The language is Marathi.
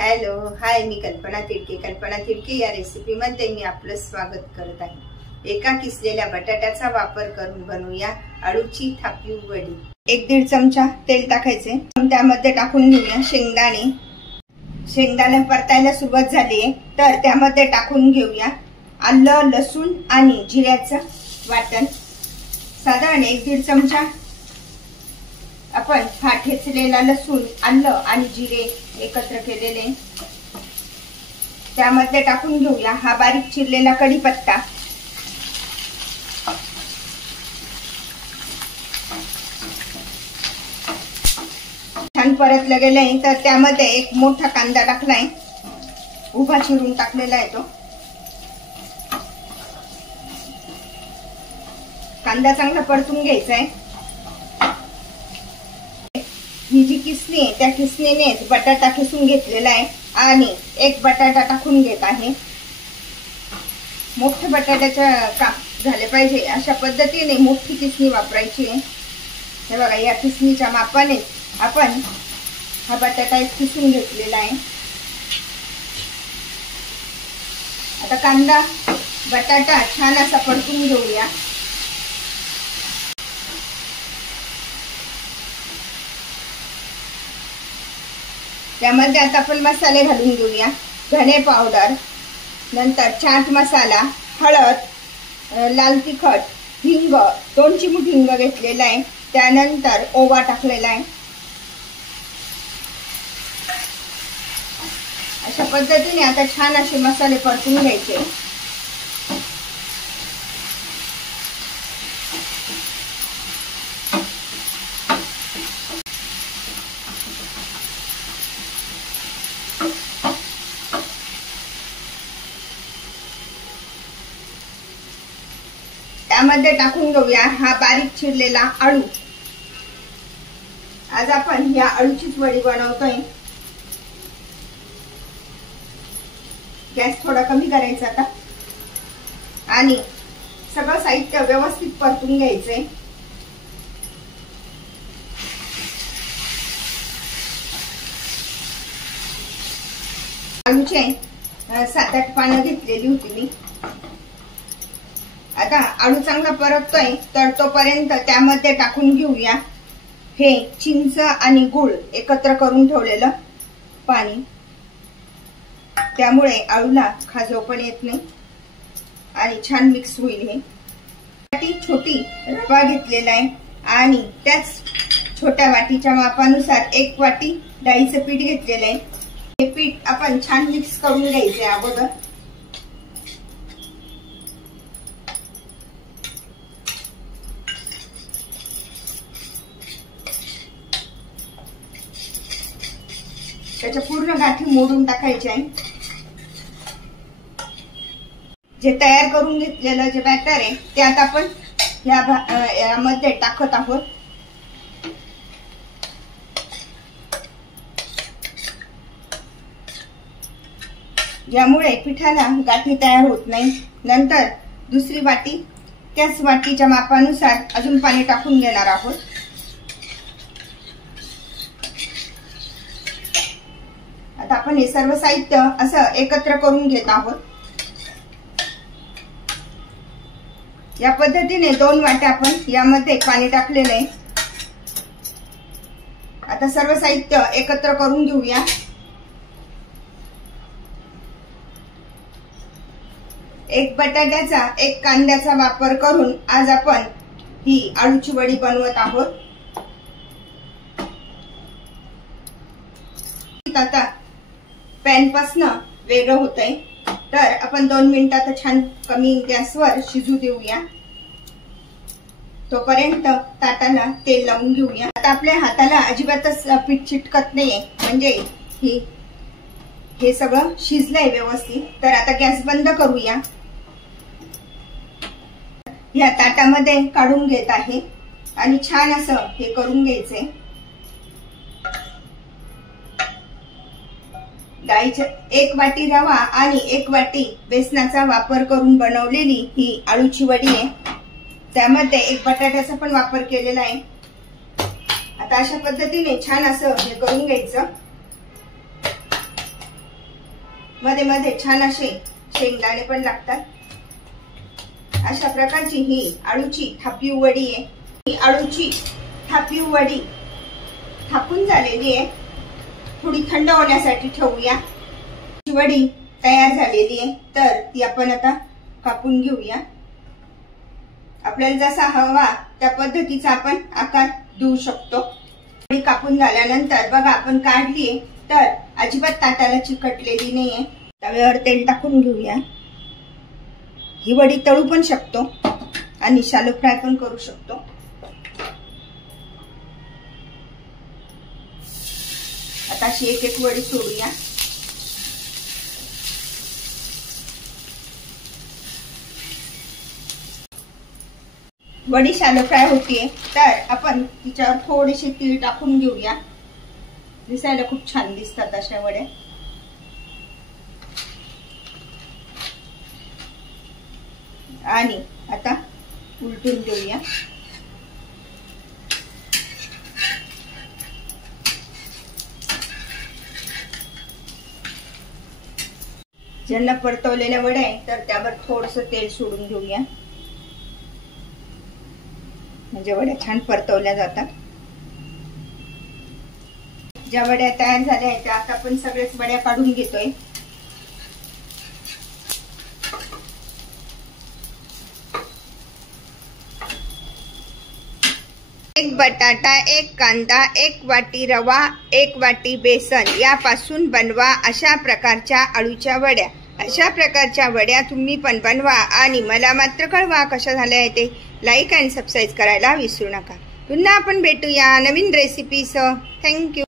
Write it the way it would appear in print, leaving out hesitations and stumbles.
हॅलो हाय, मी कल्पना तिडके. कल्पना तिडके या रेसिपी मध्ये मी आपलं स्वागत करत आहे. एका किसलेल्या बटाट्याचा वापर करून बनवूया आळूची थापी वडी. 1-1.5 चमचा तेल टाकायचे. त्यामध्ये टाकून घेऊया शेंगदाणे. शेंगदाणे परतायला सुरुवात झाली आहे तर त्यामध्ये टाकून घेऊया आलं, लसूण आणि जिऱ्याचं वाटण. साधारण 1-1.5 चमचा आपण हा ठेचलेला लसूण, आलं आणि जिरे एकत्र केलेले त्यामध्ये टाकून घेऊया हा बारीक चिरलेला कढीपत्ता. छान परतलं गेलंय तर त्यामध्ये एक मोठा कांदा टाकलाय, उभा चिरून टाकलेला आहे तो. कांदा चांगला परतून घ्यायचा आहे. ही जी किसणी आहे त्या किसणीने बटाटा किसून घेतलेला आहे आणि एक बटाटा टाकून घेत आहे. मोठ्या बटाट्याच्या काप झाले पाहिजे अशा पद्धतीने मोठी किसणी वापरायची आहे. हे बघा, या किसणीच्या मापाने आपण हा बटाटा किसून घेतलेला आहे. आता कांदा बटाटा छान असा परतून घेऊया. त्यामध्ये आता आपण मसाले घालून घेऊया. धने पावडर, नंतर चाट मसाला, हळद, लाल तिखट, हिंग, 2 चिमूट हिंग घेतलेला आहे. त्यानंतर ओवा टाकलेला आहे. अशा पद्धतीने आता छान असे मसाले परतून घ्यायचे. त्यामध्ये टाकून घेऊया हा बारीक चिरलेला आळू. आज आपण या आळूचीच वडी बनवतोय. गॅस थोडा कमी करायचा आता आणि सगळं साहित्य व्यवस्थित परतून घ्यायचंय. आळूचे 7-8 पानं घेतलेली होती मी. आता आळू चांगला परततोय तर तोपर्यंत त्यामध्ये टाकून घेऊया हे चिंच आणि गूळ एकत्र करून ठेवलेलं पाणी. त्यामुळे आळूला खाजव पण येत नाही आणि छान मिक्स होईल. हे वाटी छोटी रवा घेतलेला आहे आणि त्याच छोट्या वाटीच्या मापानुसार 1 वाटी डाळीचं पीठ घेतलेलं आहे. हे पीठ आपण छान मिक्स करून घ्यायचे अगोदर. त्याच्या पूर्ण गाठी मोडून टाकायच्या आहे. जे तयार करून घेतलेलं जे बॅटर आहे ते आता आपण यामध्ये टाकत आहोत. यामुळे पिठाला गाठी तयार होत नाही. नंतर दुसरी वाटी त्याच वाटीच्या मापानुसार अजून पाणी टाकून घेणार आहोत. आता आपण हे सर्व साहित्य असं एकत्र करून घेत आहोत. या पद्धतीने 2 वाट्या आपण यामध्ये पाणी टाकलेले आहे. आता सर्व साहित्य एकत्र करून घेऊया. एक बटाट्याचा, 1 कांद्याचा वापर करून आज आपण ही आळूची वडी बनवत आहोत. आता पॅन पासन वेगळं होतंय तर आपण 2 मिनिटात छान कमी गॅसवर शिजू देऊया. तोपर्यंत ताटाला तेल लावून घेऊया. आता आपल्या हाताला अजिबातच पीठ चिटकत नाहीये, म्हणजे हे सगळं शिजलंय व्यवस्थित. तर आता गॅस बंद करूया. या ताटामध्ये काढून घेत आहे आणि छान असं हे करून घ्यायचंय. डाळीच्या 1 वाटी रवा आणि 1 वाटी बेसनाचा वापर करून बनवलेली ही आळूची वडी आहे. त्यामध्ये 1 बटाट्याचा पण वापर केलेला आहे. आता अशा पद्धतीने छान असं हे करून घ्यायचं. मध्ये मध्ये छान असे शेंगदाणे पण लागतात। अशा प्रकारची ही आळूची थापीव वडी आहे। ही आळूची थापीव वडी थापून झालेली आहे, थोडी थंड होण्यासाठी ठेवूया। ही वडी तयार झालेली आहे, तर ती आपण आता कापून घेऊया। आपल्याला जसा हवा त्या पद्धतीचा आपण आकार देऊ शकतो। वडी कापून झाल्यानंतर बघा आपण काढलीये तर अजिबात ताटाला चिकटलेली नाहीये। तव्यावर तेल टाकून घेऊया। ही वडी तळू पण शकतो आणि शालो फ्राय पण करू शकतो। आता अशी एक एक वडी सोडूया। वडी शालो फ्राय होतीये, तर आपण तिच्यावर थोडीशी तीळ टाकून घेऊया। दिसायला खूप छान दिसतात अशा वड्या। आणि आता उलटून घेऊया। ज्यांना परतवलेल्या वड्या आहे तर त्यावर थोडंसं तेल सोडून घेऊया, म्हणजे वड्या छान परतवल्या जातात। ज्या वड्या तयार झाल्या आहेत त्या आता आपण सगळ्याच वड्या काढून घेतोय। एक बटाटा, एक कांदा, एक वाटी रवा, एक वाटी बेसन यापासून बनवा अशा प्रकारच्या आळूच्या वड्या। अशा प्रकारच्या वड्या तुम्ही पण बनवा आणि मला मात्र कळवा कशा झाल्या ते। लाईक आणि सबस्क्राईब करायला विसरू नका। पुन्हा आपण भेटूया नवीन रेसिपीसह। थँक्यू।